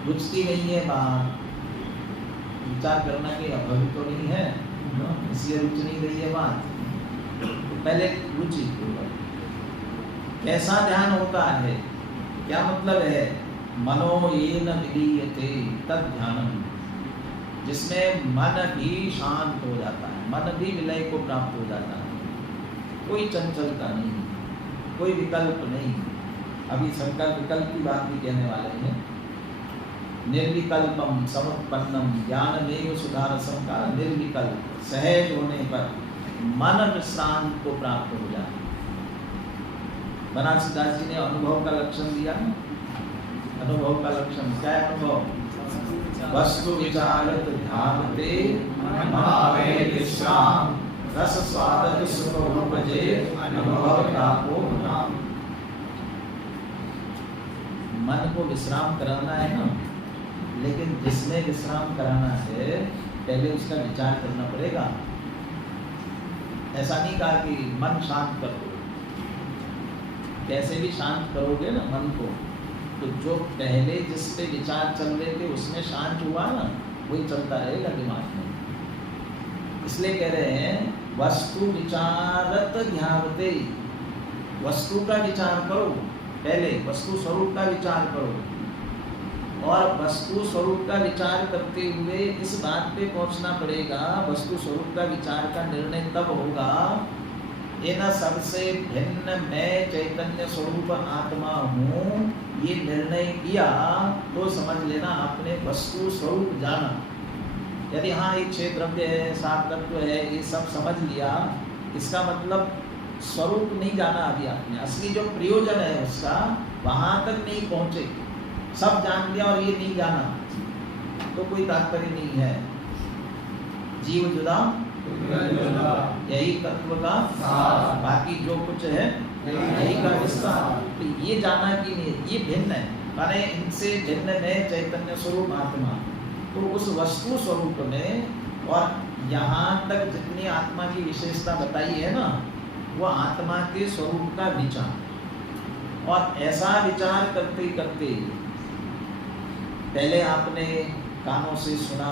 रुचती नहीं है बात, विचार करना कि अभव्य तो नहीं है, इसलिए रुचि नहीं रही है बात, तो पहले रुचि पूर्वक कैसा ध्यान होता है, क्या मतलब है? मनो येन विलीयते तद ध्यानम, जिसमें मन भी शांत हो जाता है, मन भी विलय को प्राप्त हो जाता है, कोई चंचलता नहीं, कोई विकल्प नहीं। अभी संकल्प विकल्प की बात भी कहने वाले हैं। निर्विकल्पम समुत्पन्नम ज्ञानमेव सुधारसम का निर्विकल्प, सहज होने पर मन विश्रांत को प्राप्त हो जाता है। बनारसीदास जी ने अनुभव का लक्षण दिया। अनुभव का लक्षण क्या है? अनुभव वस्तु विचारत ध्यानते मन भावे विश्राम, रस स्वादत सुख उपजे अनुभव तापो नाम। मन को विश्राम कराना है ना, लेकिन जिसने विश्राम कराना है पहले उसका विचार करना पड़ेगा। ऐसा नहीं कहा कि मन शांत कर दो, कैसे भी शांत करोगे ना मन को, तो जो पहले जिस पे विचार चल रहे थे उसमें शांत हुआ ना, वही चलता रहेगा दिमाग में। इसलिए कह रहे हैं वस्तु विचारत ध्यानते, वस्तु का विचार करो, पहले वस्तु स्वरूप का विचार करो। और वस्तु स्वरूप का विचार करते हुए इस बात पे पहुंचना पड़ेगा, वस्तु स्वरूप का विचार का निर्णय तब होगा इन सबसे भिन्न मैं चैतन्य स्वरूप आत्मा हूँ, ये निर्णय किया तो समझ लेना आपने वस्तु स्वरूप जाना। यदि हाँ ये 6 द्रव्य है, 7 तत्व है, ये सब समझ लिया, इसका मतलब स्वरूप नहीं जाना अभी आपने, असली जो प्रयोजन है उसका वहां तक नहीं पहुंचे। सब जान लिया और ये नहीं जाना तो कोई तात्पर्य नहीं है। जीव जुदा यही तत्व का बाकी जो कुछ है यही का विस्तार। तो ये जाना कि नहीं, ये भिन्न है, माने इनसे भिन्न है चैतन्य स्वरूप आत्मा। तो उस वस्तु स्वरूप में और यहाँ तक जितनी आत्मा की विशेषता बताई है ना, वो आत्मा के स्वरूप का विचार। और ऐसा विचार करते करते पहले आपने कानों से सुना,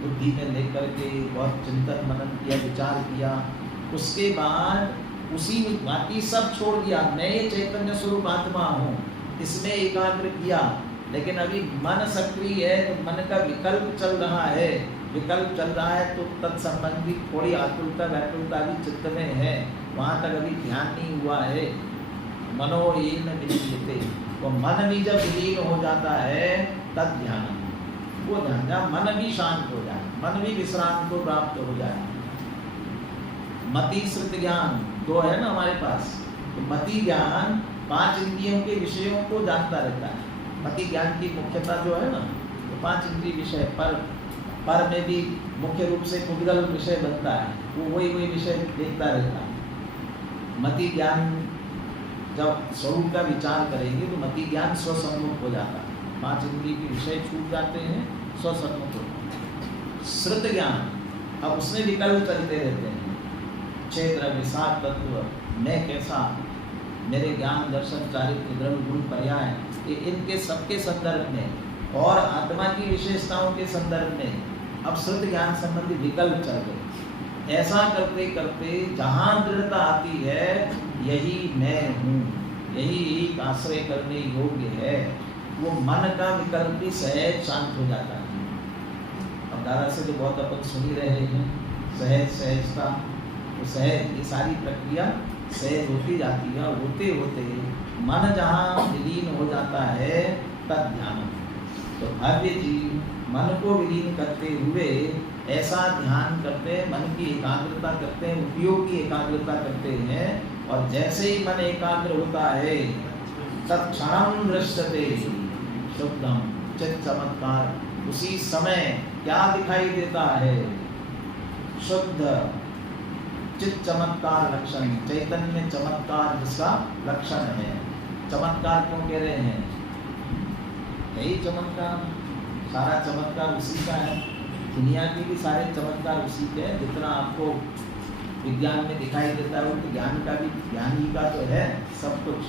बुद्धि में लेकर के बहुत चिंतन मनन किया, विचार किया, उसके बाद उसी बाकी सब छोड़ दिया, मैं ये चैतन्य स्वरूप आत्मा हूँ, इसमें एकाग्र किया, लेकिन अभी मन सक्रिय है तो मन का विकल्प चल रहा है, विकल्प चल रहा है तो तत्संबंधी थोड़ी आकुलता व्याकुलता भी चित्त में है, वहाँ तक अभी ध्यान नहीं हुआ है। मनो येन विलीयते, तो मन भी जब विलीन हो जाता है तब ध्यान, वो ध्यान जहाँ मन भी शांत हो जाए, मन भी विश्राम को प्राप्त हो जाए। मति श्रुत ज्ञान दो है ना हमारे पास, तो मति ज्ञान 5 इंद्रियों के विषयों को जानता रहता है। मति ज्ञान की मुख्यता जो है ना, तो 5 इंद्रिय विषय पर में भी मुख्य रूप से उद्गल विषय बनता है, वो वही विषय देखता रहता है। मति ज्ञान जब स्वरूप का विचार करेंगे तो मति ज्ञान स्वसम्मुख हो जाता है, 5 इंद्रिय के विषय छूट जाते हैं, स्वसम्मुख हो। श्रुत ज्ञान, अब उसमें विकल्प चलते रहते हैं, क्षेत्र विषाद तत्व, मैं कैसा, मेरे ज्ञान दर्शन चारित्र द्रव्य गुण पर्याय, ये इनके सबके संदर्भ में और आत्मा की विशेषताओं के संदर्भ में अब श्रुत ज्ञान संबंधी विकल्प चल रहे। ऐसा करते करते जहाँ दृढ़ता आती है यही मैं हूँ, यही एक आश्रय करने योग्य है, वो मन का विकल्प भी सहज शांत हो जाता है। अब दादा से जो बहुत अपन सुन ही रहे हैं, सहज सहजता, तो सहज ये सारी प्रक्रिया सहज होती जाती है, और होते होते मन जहाँ विलीन हो जाता है तब ध्यान। तो भव्य जी मन को विलीन करते हुए ऐसा ध्यान करते हैं, मन की एकाग्रता करते हैं, उपयोग की एकाग्रता करते हैं, और जैसे ही मन एकाग्र होता है तत्क्षणं दृश्यते शुद्धम चित चमत्कार, उसी समय क्या दिखाई देता है, शुद्ध चित चमत्कार लक्षण, चैतन्य चमत्कार जिसका लक्षण है। चमत्कार क्यों कह रहे हैं, यही चमत्कार, सारा चमत्कार उसी का है, दुनिया के भी सारे चमत्कार उसी के हैं। जितना आपको विज्ञान में दिखाई देता है वो तो ज्ञान का भी, ज्ञान ही का तो है सब कुछ,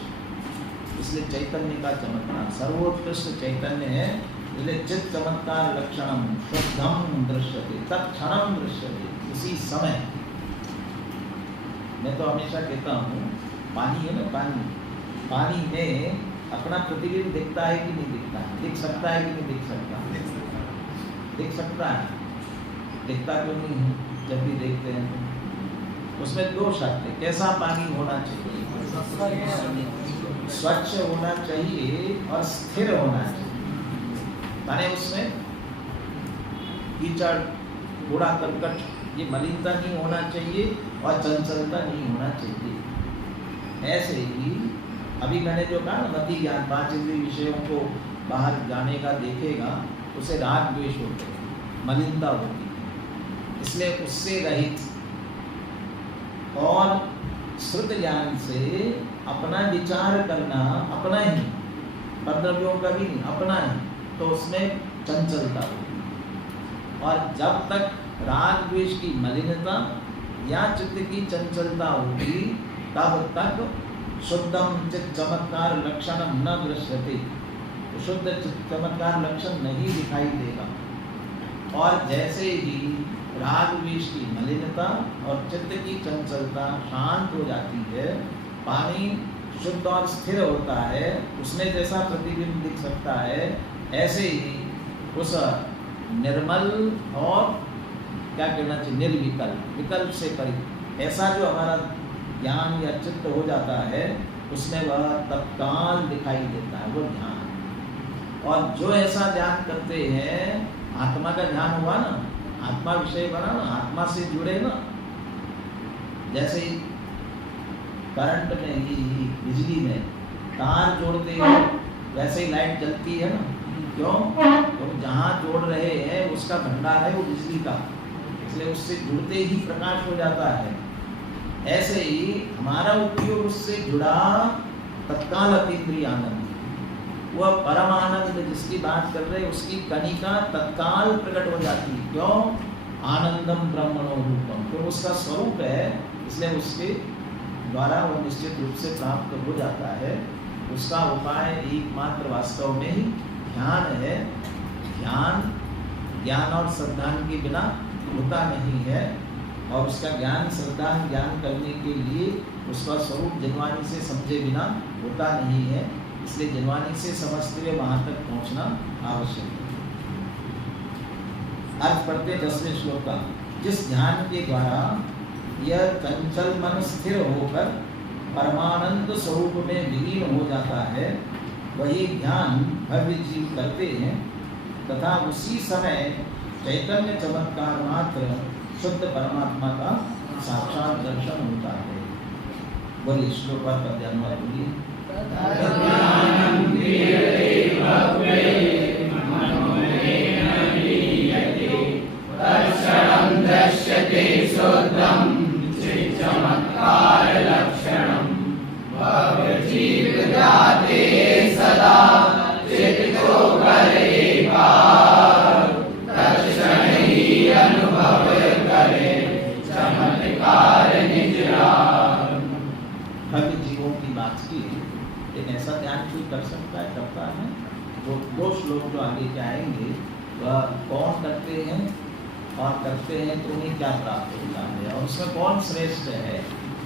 इसलिए चैतन्य का चमत्कार सर्वोत्कृष्ट चैतन्य है। इसलिए चित चमत्कार लक्षणम शुद्धम दृश्यते तत्क्षणम दृश्यते, उसी समय। मैं तो हमेशा कहता हूँ, पानी है ना, पानी में अपना प्रतिबिंब दिखता है कि नहीं दिखता है, दिख सकता है कि नहीं दिख सकता, दिख सकता है, दिखता क्यों नहीं है, जब भी देखते हैं तो उसमें 2 शर्त है। कैसा पानी होना चाहिए, स्वच्छ होना चाहिए और स्थिर होना चाहिए, माने उसमें कीचड़ कूड़ा करकट ये मलिनता नहीं होना चाहिए और चंचलता नहीं होना चाहिए। ऐसे ही अभी मैंने जो कहा ना, मति ज्ञान 5 इंद्रिय विषयों को बाहर जाने का देखेगा, उसे राग द्वेष होते हैं, मलिनता होती है, इसलिए उससे रहित और श्रुत ज्ञान से अपना विचार करना, अपना ही, परद्रव्यों का भी नहीं, अपना ही, तो उसमें चंचलता होती है। और जब तक राग द्वेष की मलिनता या चित्त की चंचलता होगी तब तक शुद्धम चित्त चमत्कार लक्षणम न दृश्यते, तो शुद्ध चित्त चमत्कार लक्षण नहीं दिखाई देगा। और जैसे ही राग द्वेष की मलिनता और चित्त की चंचलता शांत हो जाती है, पानी शुद्ध और स्थिर होता है, उसमें जैसा प्रतिबिंब दिख सकता है, ऐसे ही उस निर्मल और क्या कहना चाहिए, निर्विकल्प, विकल्प से परे ऐसा जो हमारा ज्ञान या चित्त हो जाता है, उसमें वह तत्काल दिखाई देता है, वो ध्यान। और जो ऐसा ध्यान करते हैं, आत्मा का ध्यान हुआ ना, आत्मा विषय बना ना, आत्मा से जुड़े ना, जैसे ही करंट में ही बिजली में तार जोड़ते हैं वैसे ही लाइट जलती है ना, क्यों? क्योंकि जहाँ जोड़ रहे हैं उसका भंडार है वो बिजली का, इसलिए उससे जुड़ते ही प्रकाश हो जाता है। ऐसे ही हमारा उपयोग उससे जुड़ा तत्काल अतीन्द्रिय आनंद, वह परम आनंद जिसकी बात कर रहे हैं उसकी कणिका तत्काल प्रकट हो जाती है। क्यों? आनंदम ब्रह्मणो रूपम, तो उसका स्वरूप है, इसलिए उसके द्वारा वो निश्चित रूप से प्राप्त हो जाता है। उसका उपाय एकमात्र वास्तव में ही ध्यान है। ध्यान ज्ञान और सद्धान के बिना होता नहीं है। और उसका ज्ञान श्रद्धा ज्ञान करने के लिए उसका स्वरूप जनवाणी से समझे बिना होता नहीं है, इसलिए जनवाणी से समझते हुए वहां तक पहुंचना आवश्यक है। अर्थ पढ़ते 10वें श्लोक का। जिस ध्यान के द्वारा यह चंचल मन स्थिर होकर परमानंद स्वरूप में विलीन हो जाता है, वही ध्यान भव्य जीव करते हैं तथा उसी समय चैतन्य चमत्कार मात्र शुद्ध परमात्मा का साक्षात दर्शन होता है। बोलिए श्लोक पर पद्यानुवाद बोलिए। तज्ज्ञानं क्रियते भव्ये मनोयेन विलीयते तत्क्षणं दृश्यते शुद्धं चिच्चमत्कारलक्षणं भवजीवजाते सदा चित्तो करेपार तत्क्षणे अनुभव करे चमत्कार निजरार। भव्य जीवों की बात की, एक ऐसा ध्यान कोई कर सकता है, करता है। वो 2 श्लोक जो आगे के आएंगे वह कौन करते हैं और करते हैं तो उन्हें क्या प्राप्त होता है और उसमें कौन श्रेष्ठ है।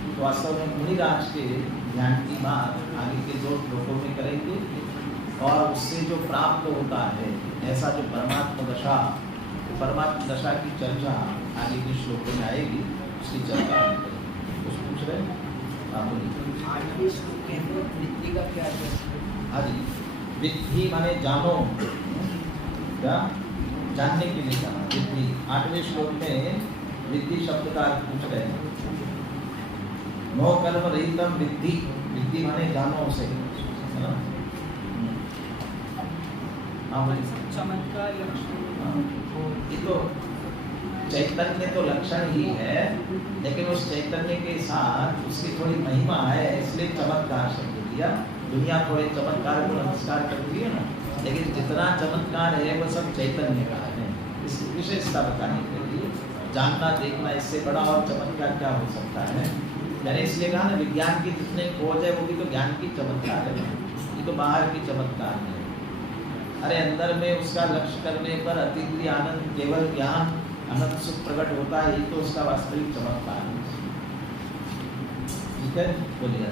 तो वास्तव में मुनिराज के ध्यान की बात आगे के 2 श्लोकों में करेंगे और उससे जो प्राप्त होता है ऐसा जो परमात्मा दशा, परमात्मा दशा की चर्चा आगे के श्लोकों में आएगी, उसकी चर्चा हम करेंगे। कुछ पूछ रहे हैं आप? वृत्ति का क्या है? हाँ जी, विद्धि माने जानो, क्या जानने के लिए जाना विद्धि। 8वें श्लोक में विद्धि शब्द का अर्थ पूछ रहे हैं। नो कर्म रहितम विद्धि, विद्धि माने जानो उसे, है ना? हाँ बोलिए। चमत्कार लक्षण ये तो चैतन्य तो लक्षण ही है, लेकिन उस चैतन्य के साथ उसकी थोड़ी महिमा है, इसलिए चमत्कार शब्द दिया। दुनिया थोड़े चमत्कार को नमस्कार करती है ना, लेकिन जितना चमत्कार है वह सब चैतन्य का है। इसकी विशेषता बताने के लिए जानना देखना, इससे बड़ा और चमत्कार क्या हो सकता है। यानी इसलिए कहा ना, विज्ञान की जितने खोज है वो भी तो ज्ञान की चमत्कार है, ये तो बाहर की चमत्कार है। अरे अंदर में उसका लक्ष्य करने पर अतीन्द्रिय आनंद, केवल ज्ञान, अनंत सुख प्रकट होता है, ये तो उसका वास्तविक चमत्कार है। ठीक है, बोलिए।